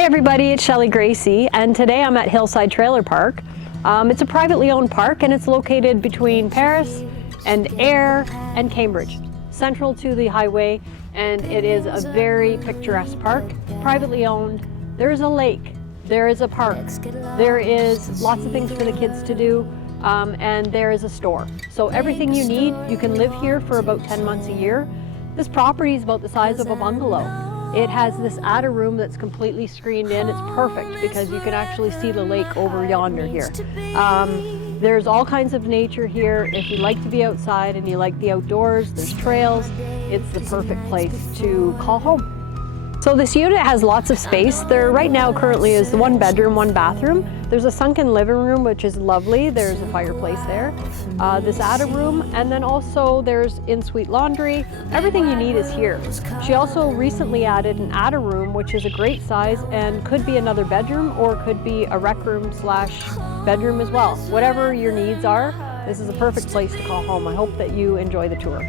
Hey everybody, it's Shelly Gracey, and today I'm at Hillside Trailer Park. It's a privately owned park and it's located between Paris and Ayr and Cambridge, central to the highway, and it is a very picturesque park, privately owned. There is a lake, there is a park, there is lots of things for the kids to do, and there is a store. So everything you need, you can live here for about 10 months a year. This property is about the size of a bungalow. It has this attic room that's completely screened in. It's perfect because you can actually see the lake over yonder here. There's all kinds of nature here. If you like to be outside and you like the outdoors, there's trails. It's the perfect place to call home. So this unit has lots of space. There right now currently is 1 bedroom, 1 bathroom. There's a sunken living room, which is lovely. There's a fireplace there. This attic room, and then also there's in-suite laundry. Everything you need is here. She also recently added an attic room, which is a great size and could be another bedroom or could be a rec room / bedroom as well. Whatever your needs are, this is a perfect place to call home. I hope that you enjoy the tour.